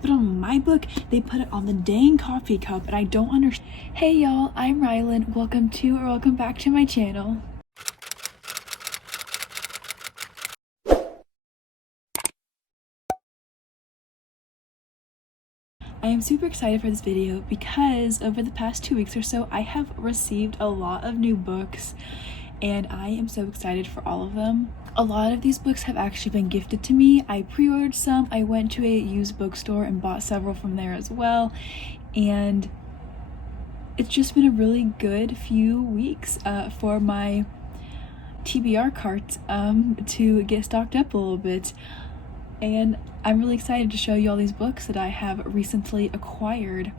but on my book, they put it on the dang coffee cup, and I don't understand. Hey y'all, I'm Rylan. Welcome back to my channel. I am super excited for this video because over the past 2 weeks or so, I have received a lot of new books, and I am so excited for all of them. A lot of these books have actually been gifted to me. I pre-ordered some. I went to a used bookstore and bought several from there as well, and it's just been a really good few weeks for my TBR cart to get stocked up a little bit. And I'm really excited to show you all these books that I have recently acquired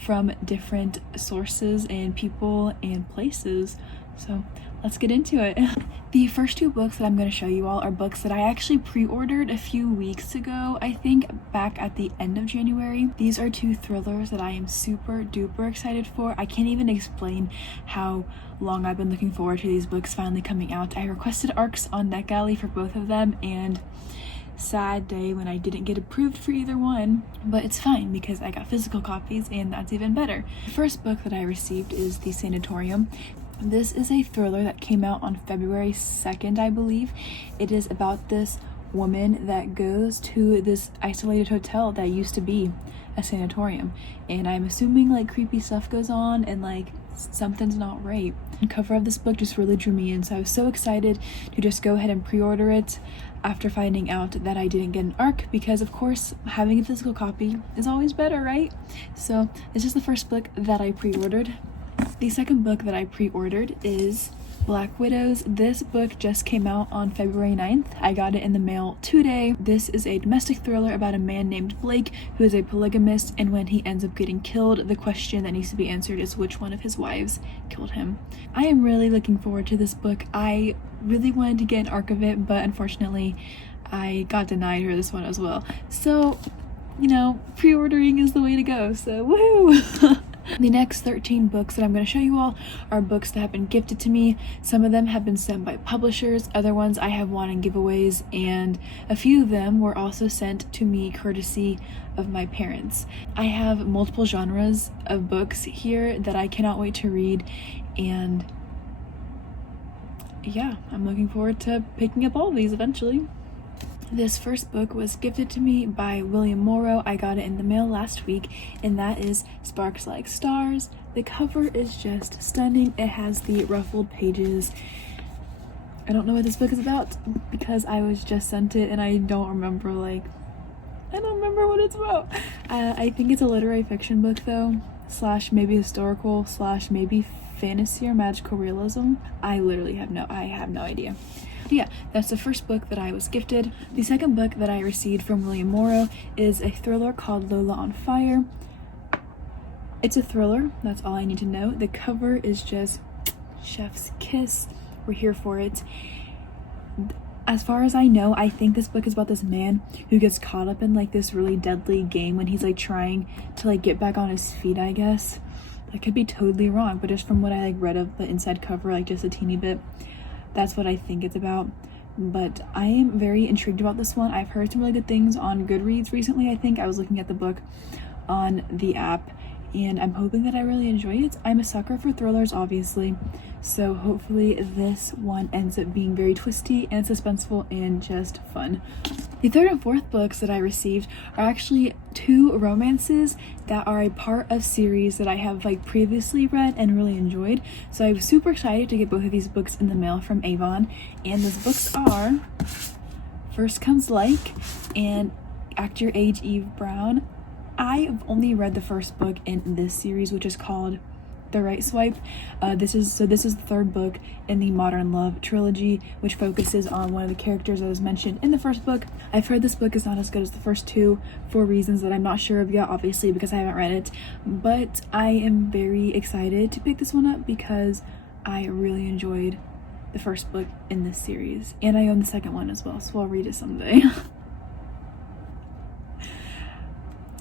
from different sources and people and places. So let's get into it. The first two books that I'm going to show you all are books that I actually pre-ordered a few weeks ago, I think back at the end of January. These are two thrillers that I am super duper excited for. I can't even explain how long I've been looking forward to these books finally coming out. I requested ARCs on NetGalley for both of them, and sad day when I didn't get approved for either one, but it's fine because I got physical copies and that's even better. The first book that I received is The Sanatorium. This is a thriller that came out on February 2nd, I believe. It is about this woman that goes to this isolated hotel that used to be a sanatorium, and I'm assuming like creepy stuff goes on and like something's not right. The cover of this book just really drew me in, so I was so excited to just go ahead and pre-order it after finding out that I didn't get an ARC, because of course having a physical copy is always better, right? So this is the first book that I pre-ordered. The second book that I pre-ordered is Black Widows. This book just came out on February 9th. I got it in the mail today. This is a domestic thriller about a man named Blake who is a polygamist, and when he ends up getting killed, the question that needs to be answered is which one of his wives killed him. I am really looking forward to this book. I really wanted to get an ARC of it, but unfortunately I got denied for this one as well. So, you know, pre-ordering is the way to go, so woohoo! The next 13 books that I'm going to show you all are books that have been gifted to me. Some of them have been sent by publishers, other ones I have won in giveaways, and a few of them were also sent to me courtesy of my parents. I have multiple genres of books here that I cannot wait to read, and yeah, I'm looking forward to picking up all of these eventually. This first book was gifted to me by William Morrow. I got it in the mail last week, and that is Sparks Like Stars. The cover is just stunning. It has the ruffled pages. I don't know what this book is about because I was just sent it and I don't remember what it's about. I think it's a literary fiction book though, / maybe historical / maybe fantasy or magical realism. I have no idea. Yeah, that's the first book that I was gifted. The second book that I received from William Morrow is a thriller called Lola on Fire. It's a thriller, that's all I need to know. The cover is just chef's kiss. We're here for it. As far as I know, I think this book is about this man who gets caught up in like this really deadly game when he's like trying to like get back on his feet, I guess. I could be totally wrong, but just from what I like read of the inside cover, like just a teeny bit, that's what I think it's about. But I am very intrigued about this one. I've heard some really good things on Goodreads recently. I think I was looking at the book on the app, and I'm hoping that I really enjoy it. I'm a sucker for thrillers, obviously, so hopefully this one ends up being very twisty and suspenseful and just fun. The third and fourth books that I received are actually two romances that are a part of series that I have like previously read and really enjoyed. So I was super excited to get both of these books in the mail from Avon, and those books are First Comes Like and Act Your Age, Eve Brown. I've only read the first book in this series, which is called The Right Swipe. This is the third book in the Modern Love trilogy, which focuses on one of the characters that was mentioned in the first book. I've heard this book is not as good as the first two for reasons that I'm not sure of yet, obviously, because I haven't read it, but I am very excited to pick this one up because I really enjoyed the first book in this series, and I own the second one as well, so I'll read it someday.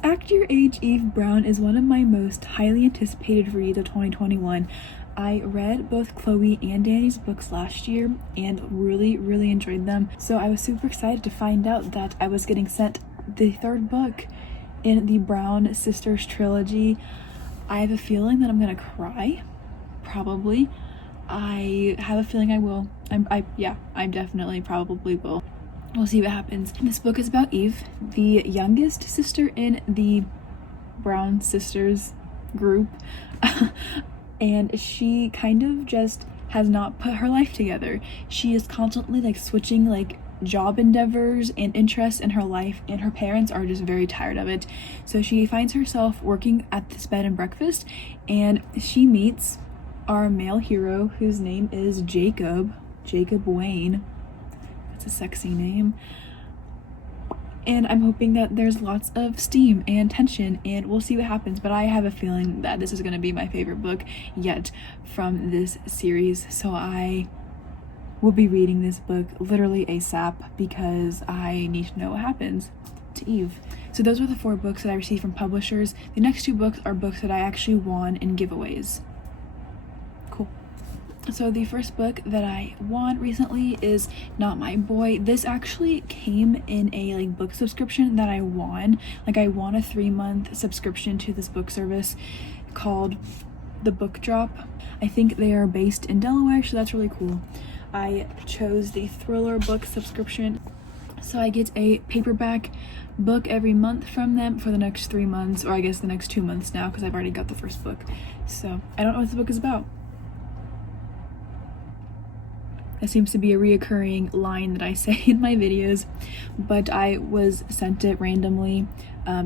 Act Your Age, Eve Brown is one of my most highly anticipated reads of 2021. I read both Chloe and Danny's books last year and really enjoyed them, so I was super excited to find out that I was getting sent the third book in the Brown Sisters trilogy. I have a feeling that I'm gonna cry, probably. I have a feeling I will. I definitely probably will. We'll see what happens. This book is about Eve, the youngest sister in the Brown Sisters group. And she kind of just has not put her life together. She is constantly like switching like job endeavors and interests in her life, and her parents are just very tired of it. So she finds herself working at this bed and breakfast, and she meets our male hero, whose name is Jacob Wayne. That's a sexy name. And I'm hoping that there's lots of steam and tension, and we'll see what happens. But I have a feeling that this is going to be my favorite book yet from this series. So I will be reading this book literally ASAP because I need to know what happens to Eve. So those were the 4 books that I received from publishers. The next 2 books are books that I actually won in giveaways. Cool. So the first book that I won recently is Not My Boy. This actually came in a like book subscription that I won. Like I won a 3-month subscription to this book service called The Book Drop. I think they are based in Delaware, so that's really cool. I chose the thriller book subscription, so I get a paperback book every month from them for the next 3 months, or I guess the next 2 months now, because I've already got the first book. So I don't know what the book is about. That seems to be a reoccurring line that I say in my videos, but I was sent it randomly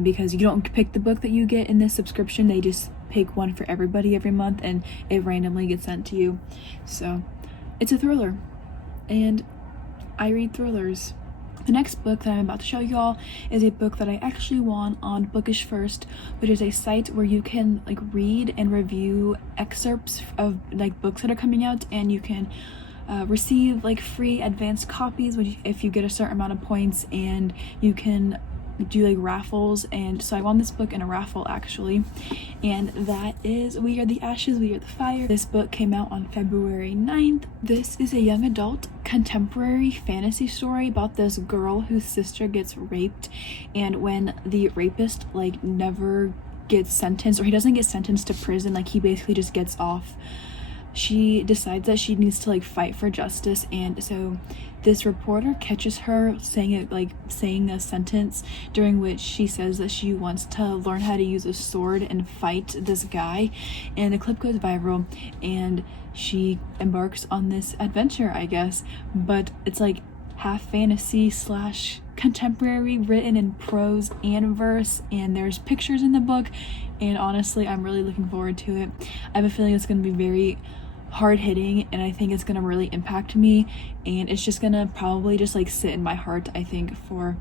because you don't pick the book that you get in this subscription. They just pick one for everybody every month, and it randomly gets sent to you. So it's a thriller, and I read thrillers. The next book that I'm about to show y'all is a book that I actually won on Bookish First, which is a site where you can like read and review excerpts of like books that are coming out, and you can receive like free advanced copies if you get a certain amount of points, and you can do like raffles. And so I won this book in a raffle actually, and that is We Are the Ashes, We Are the Fire. This book came out on February 9th. This is a young adult contemporary fantasy story about this girl whose sister gets raped, and when the rapist like never gets sentenced, or he doesn't get sentenced to prison, like he basically just gets off, she decides that she needs to like fight for justice. And so this reporter catches her saying a sentence during which she says that she wants to learn how to use a sword and fight this guy, and the clip goes viral, and she embarks on this adventure, I guess. But it's like half fantasy / contemporary, written in prose and verse, and there's pictures in the book, and honestly I'm really looking forward to it. I have a feeling it's going to be very hard-hitting, and I think it's gonna really impact me, and it's just gonna probably just like sit in my heart, I think, for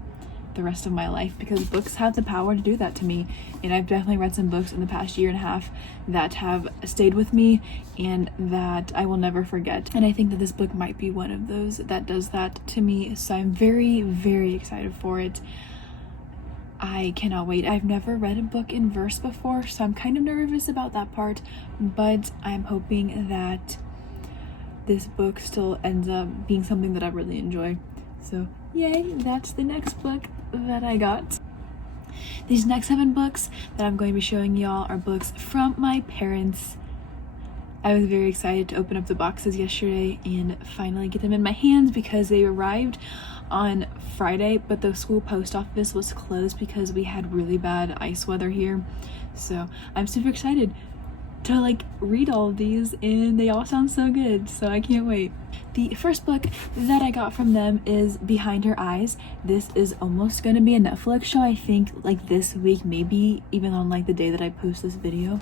the rest of my life, because books have the power to do that to me. And I've definitely read some books in the past year and a half that have stayed with me and that I will never forget, and I think that this book might be one of those that does that to me. So I'm very, very excited for it. I cannot wait. I've never read a book in verse before, so I'm kind of nervous about that part, but I'm hoping that this book still ends up being something that I really enjoy. So yay, that's the next book that I got. These next 7 books that I'm going to be showing y'all are books from my parents. I was very excited to open up the boxes yesterday and finally get them in my hands because they arrived on Friday, but the school post office was closed because we had really bad ice weather here. So I'm super excited to like read all of these, and they all sound so good, so I can't wait. The first book that I got from them is Behind Her Eyes. This is almost going to be a Netflix show, I think, like this week, maybe even on like the day that I post this video.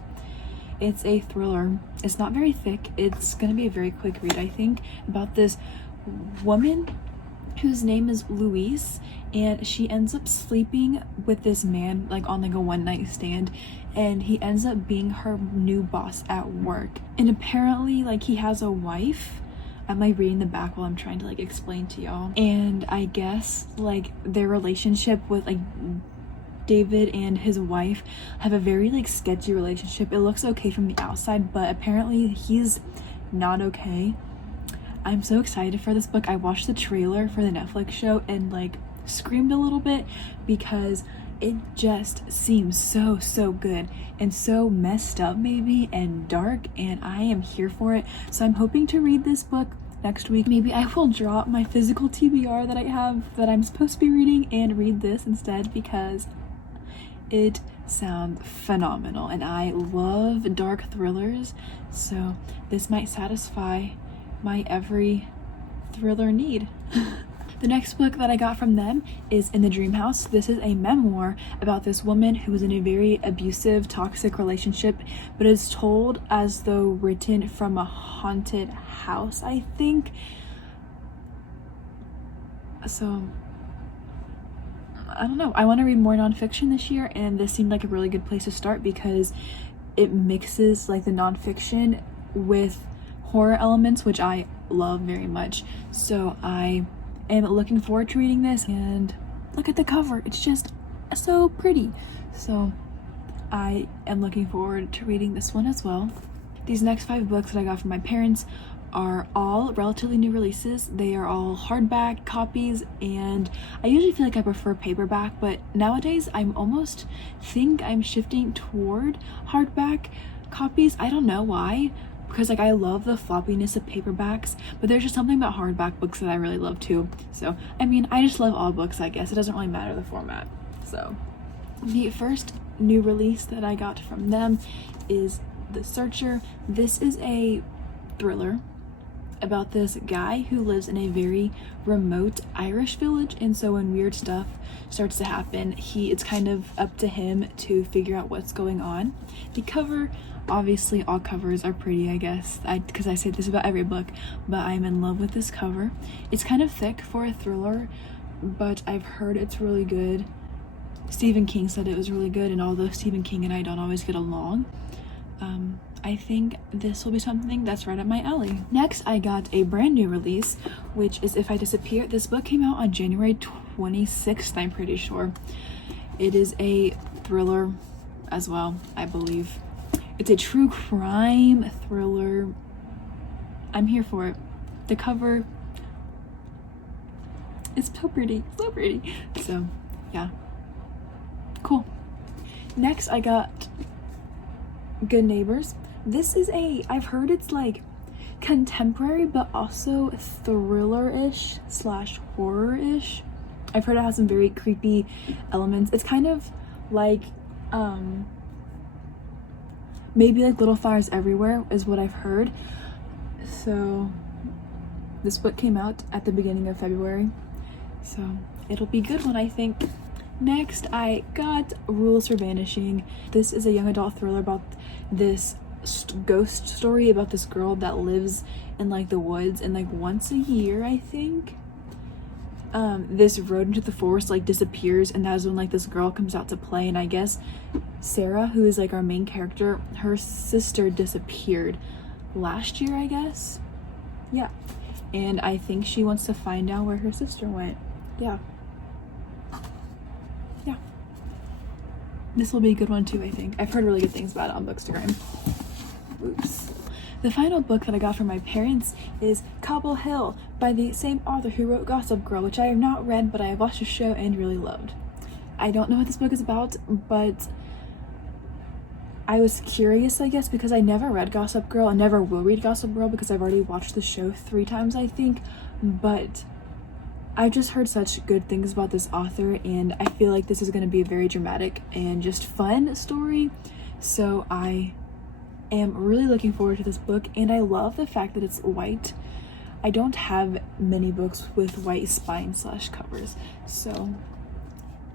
It's a thriller. It's not very thick. It's going to be a very quick read, I think, about this woman whose name is Louise, and she ends up sleeping with this man like on like a one-night stand, and he ends up being her new boss at work. And apparently like he has a wife. I'm like reading the back while I'm trying to like explain to y'all, and I guess like their relationship with like David and his wife have a very like sketchy relationship. It looks okay from the outside, but apparently he's not okay. I'm so excited for this book. I watched the trailer for the Netflix show and like screamed a little bit because it just seems so good and so messed up maybe and dark, and I am here for it. So I'm hoping to read this book next week. Maybe I will drop my physical TBR that I have that I'm supposed to be reading and read this instead, because it sounds phenomenal and I love dark thrillers, so this might satisfy my every thriller need. The next book that I got from them is In the Dream House. This is a memoir about this woman who was in a very abusive, toxic relationship, but is told as though written from a haunted house, I think. So, I don't know. I want to read more nonfiction this year, and this seemed like a really good place to start because it mixes like the nonfiction with horror elements, which I love very much. So I am looking forward to reading this, and look at the cover, it's just so pretty. So I am looking forward to reading this one as well. These next 5 books that I got from my parents are all relatively new releases. They are all hardback copies, and I usually feel like I prefer paperback, but nowadays I'm almost think I'm shifting toward hardback copies. I don't know why, because like I love the floppiness of paperbacks, but there's just something about hardback books that I really love too. So I mean, I just love all books, I guess. It doesn't really matter the format. So the first new release that I got from them is The Searcher. This is a thriller about this guy who lives in a very remote Irish village, and so when weird stuff starts to happen, it's kind of up to him to figure out what's going on. The cover, obviously all covers are pretty, I guess, because I say this about every book, but I'm in love with this cover. It's kind of thick for a thriller, but I've heard it's really good. Stephen King said it was really good, and although Stephen King and I don't always get along, I think this will be something that's right up my alley. Next, I got a brand new release, which is If I Disappear. This book came out on January 26th, I'm pretty sure. It is a thriller as well, I believe. It's a true crime thriller. I'm here for it. The cover is so pretty, so pretty. So, yeah. Cool. Next, I got Good Neighbors. This is I've heard it's like contemporary, but also thriller-ish / horror-ish. I've heard it has some very creepy elements. It's kind of like, maybe like Little Fires Everywhere is what I've heard. So this book came out at the beginning of February, so it'll be a good one, I think. Next, I got Rules for Vanishing. This is a young adult thriller about this ghost story about this girl that lives in like the woods, and like once a year, I think, this road into the forest like disappears, and that's when like this girl comes out to play. And I guess Sarah, who is like our main character, her sister disappeared last year, I guess. Yeah, and I think she wants to find out where her sister went. Yeah. This will be a good one too, I think. I've heard really good things about it on Bookstagram. Oops. The final book that I got from my parents is Cobble Hill by the same author who wrote Gossip Girl, which I have not read, but I have watched the show and really loved. I don't know what this book is about, but I was curious, I guess, because I never read Gossip Girl and never will read Gossip Girl because I've already watched the show 3 times, I think, but I've just heard such good things about this author, and I feel like this is going to be a very dramatic and just fun story, so I am really looking forward to this book, and I love the fact that it's white. I don't have many books with white spine / covers, so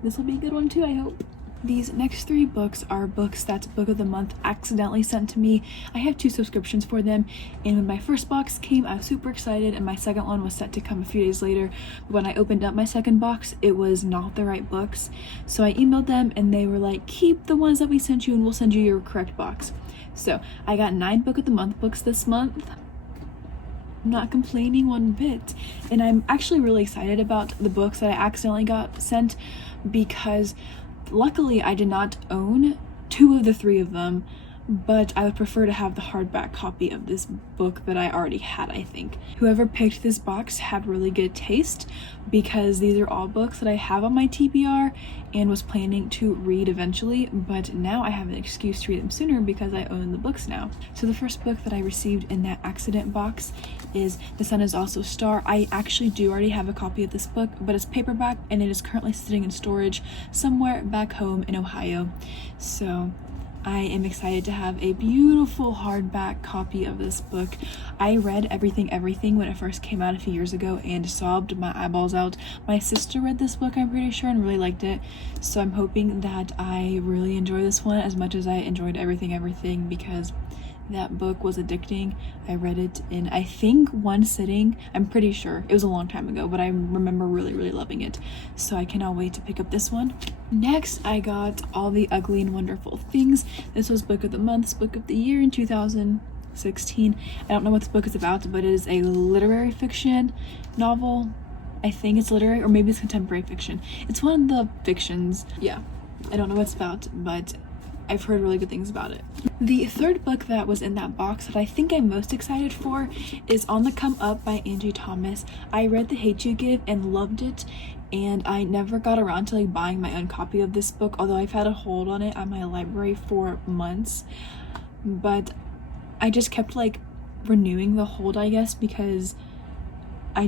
this will be a good one too, I hope. These next 3 books are books that Book of the Month accidentally sent to me. I have 2 subscriptions for them, and when my first box came, I was super excited, and my second one was set to come a few days later. But when I opened up my second box, it was not the right books. So I emailed them, and they were like, keep the ones that we sent you, and we'll send you your correct box. So I got 9 Book of the Month books this month. I'm not complaining one bit, and I'm actually really excited about the books that I accidentally got sent, because luckily I did not own 2 of the 3 of them, but I would prefer to have the hardback copy of this book that I already had, I think. Whoever picked this box had really good taste, because these are all books that I have on my TBR and was planning to read eventually, but now I have an excuse to read them sooner because I own the books now. So the first book that I received in that accident box is The Sun Is Also a Star. I actually do already have a copy of this book, but it's paperback and it is currently sitting in storage somewhere back home in Ohio. So I am excited to have a beautiful hardback copy of this book. I read Everything when it first came out a few years ago and sobbed my eyeballs out. My sister read this book, I'm pretty sure, and really liked it. So I'm hoping that I really enjoy this one as much as I enjoyed Everything, because that book was addicting. I read it in, I think, one sitting. I'm pretty sure. It was a long time ago, but I remember really loving it. So I cannot wait to pick up this one. Next, I got All the Ugly and Wonderful Things. This was Book of the Month, Book of the Year in 2016. I don't know what this book is about, but it is a literary fiction novel. I think it's literary, or maybe it's contemporary fiction. It's one of the fictions. Yeah, I don't know what it's about, but I've heard really good things about it. The third book that was in that box that I think I'm most excited for is On the Come Up by Angie Thomas. I read The Hate You Give and loved it, and I never got around to buying my own copy of this book, although I've had a hold on it at my library for months. But I just kept renewing the hold, I guess, because I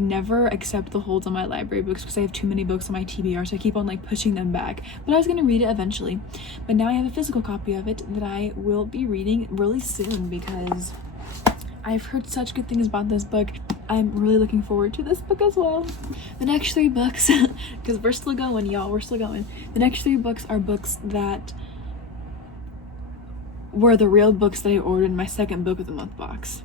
never accept the holds on my library books because I have too many books on my TBR, so I keep on pushing them back. But I was gonna read it eventually, but now I have a physical copy of it that I will be reading really soon because I've heard such good things about this book. I'm really looking forward to this book as well. The next three books, because we're still going, y'all, we're still going. The next three books are books that were the real books that I ordered in my second Book of the Month box.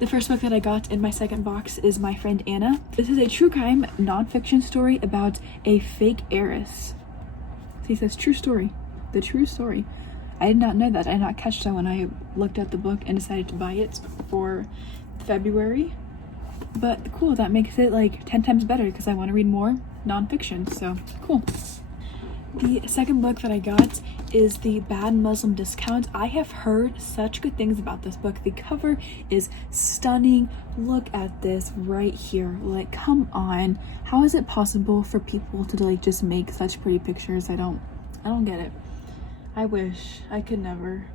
The first book that I got in my second box is My Friend Anna. This is a true crime nonfiction story about a fake heiress. See, it says true story. The true story. I did not know that. I did not catch that when I looked at the book and decided to buy it for February. But cool, that makes it 10 times better because I want to read more nonfiction. So cool. The second book that I got is The Bad Muslim Discount. I have heard such good things about this book. The cover is stunning. Look at this right here. Come on. How is it possible for people to just make such pretty pictures? I don't get it. I wish I could never.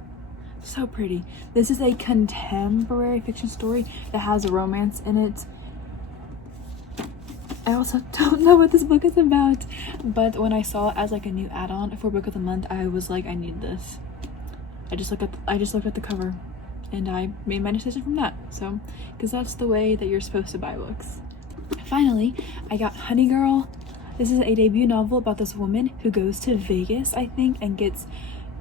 So pretty. This is a contemporary fiction story that has a romance in it. I also don't know what this book is about, but when I saw it as a new add-on for Book of the Month, I was like, I need this. I just looked at the cover and I made my decision from that. So, because that's the way that you're supposed to buy books. Finally, I got Honey Girl. This is a debut novel about this woman who goes to Vegas, I think, and gets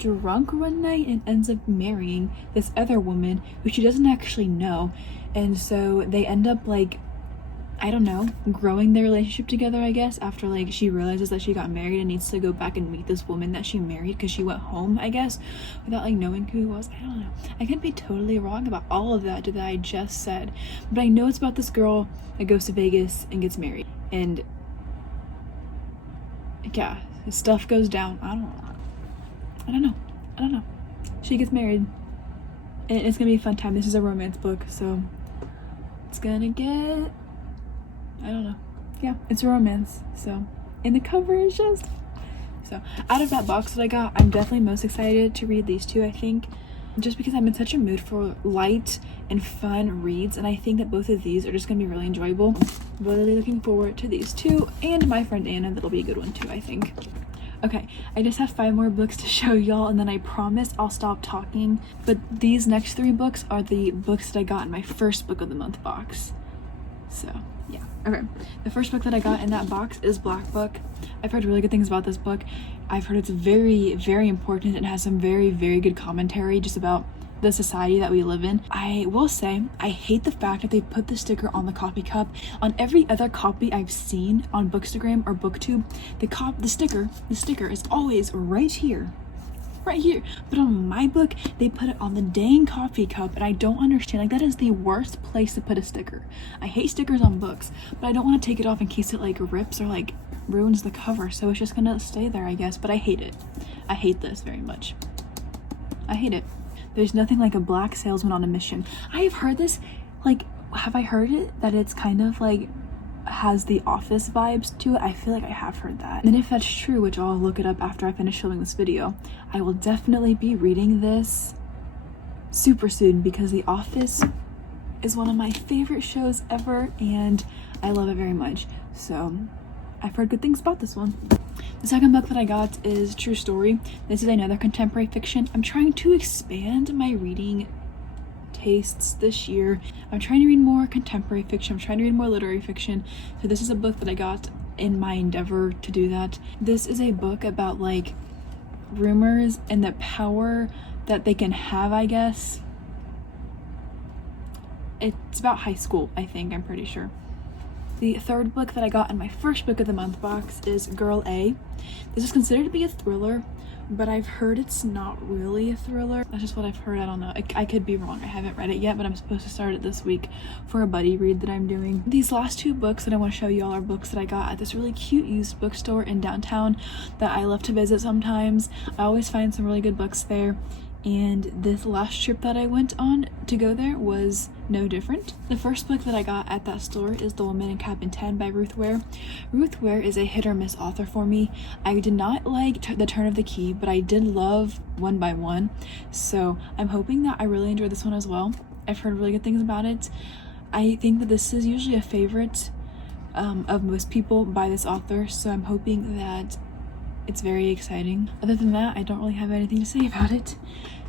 drunk one night and ends up marrying this other woman who she doesn't actually know. And so they end up I don't know, growing their relationship together, I guess, after she realizes that she got married and needs to go back and meet this woman that she married because she went home, I guess, without knowing who he was. I don't know. I could be totally wrong about all of that I just said, but I know it's about this girl that goes to Vegas and gets married, and yeah, stuff goes down. I don't know. She gets married, and it's gonna be a fun time. This is a romance book, so it's gonna get, I don't know. Yeah, it's a romance. So, and the cover is just, so out of that box that I got, I'm definitely most excited to read these two, I think, just because I'm in such a mood for light and fun reads, and I think that both of these are just gonna be really enjoyable. Really looking forward to these two, and My Friend Anna, that'll be a good one too, I think. Okay, I just have 5 more books to show y'all, and then I promise I'll stop talking. But these next 3 books are the books that I got in my first Book of the Month box. So, yeah. Okay, the first book that I got in that box is Black Book. I've heard really good things about this book. I've heard it's very, very important and has some very, very good commentary just about the society that we live in. I will say, I hate the fact that they put the sticker on the copy cup. On every other copy I've seen on Bookstagram or BookTube, the sticker is always right here. But on my book, they put it on the dang coffee cup, and I don't understand. That is the worst place to put a sticker. I hate stickers on books, but I don't want to take it off in case it rips or ruins the cover, so it's just gonna stay there, I guess. But I hate it. I hate this very much. I hate it. There's nothing like a black salesman on a mission. I have heard this, like, have I heard it that it's kind of like has the Office vibes to it? I feel like I have heard that. And if that's true, which I'll look it up after I finish filming this video, I will definitely be reading this super soon because The Office is one of my favorite shows ever and I love it very much. So I've heard good things about this one. The second book that I got is True Story. This is another contemporary fiction. I'm trying to expand my reading tastes this year. I'm trying to read more contemporary fiction. I'm trying to read more literary fiction. So this is a book that I got in my endeavor to do that. This is a book about like rumors and the power that they can have, I guess. It's about high school, I think, I'm pretty sure. The third book that I got in my first book of the month box is Girl A. This is considered to be a thriller, but I've heard it's not really a thriller. That's just what I've heard. I don't know. I could be wrong. I haven't read it yet, but I'm supposed to start it this week for a buddy read that I'm doing. These last two books that I want to show you all are books that I got at this really cute used bookstore in downtown that I love to visit sometimes. I always find some really good books there. And this last trip that I went on to go there was no different. The first book that I got at that store is The Woman in Cabin 10 by Ruth Ware. Ruth Ware is a hit or miss author for me. I did not like The Turn of the Key, but I did love One by One. So I'm hoping that I really enjoyed this one as well. I've heard really good things about it. I think that this is usually a favorite of most people by this author, so I'm hoping that it's very exciting. Other than that, I don't really have anything to say about it.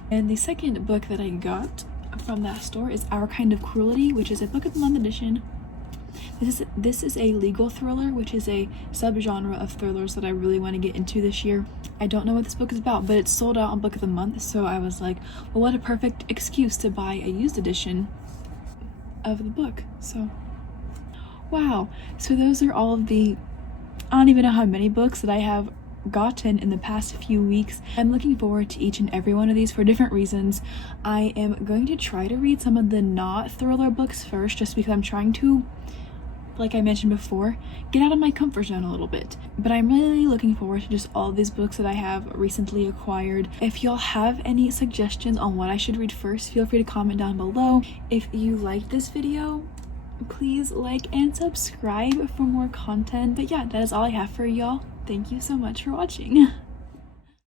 And the second book that I got from that store is Our Kind of Cruelty, which is a book of the month edition. This is a legal thriller, which is a subgenre of thrillers that I really want to get into this year. I don't know what this book is about, but it's sold out on Book of the Month, so I was like, well, what a perfect excuse to buy a used edition of the book. So, wow. So those are all of the, I don't even know how many books that I have gotten in the past few weeks. I'm looking forward to each and every one of these for different reasons. I am going to try to read some of the not thriller books first, just because I'm trying to, like I mentioned before, get out of my comfort zone a little bit. But I'm really looking forward to just all of these books that I have recently acquired. If y'all have any suggestions on what I should read first, feel free to comment down below. If you liked this video, please like and subscribe for more content. But yeah, that is all I have for y'all. Thank you so much for watching.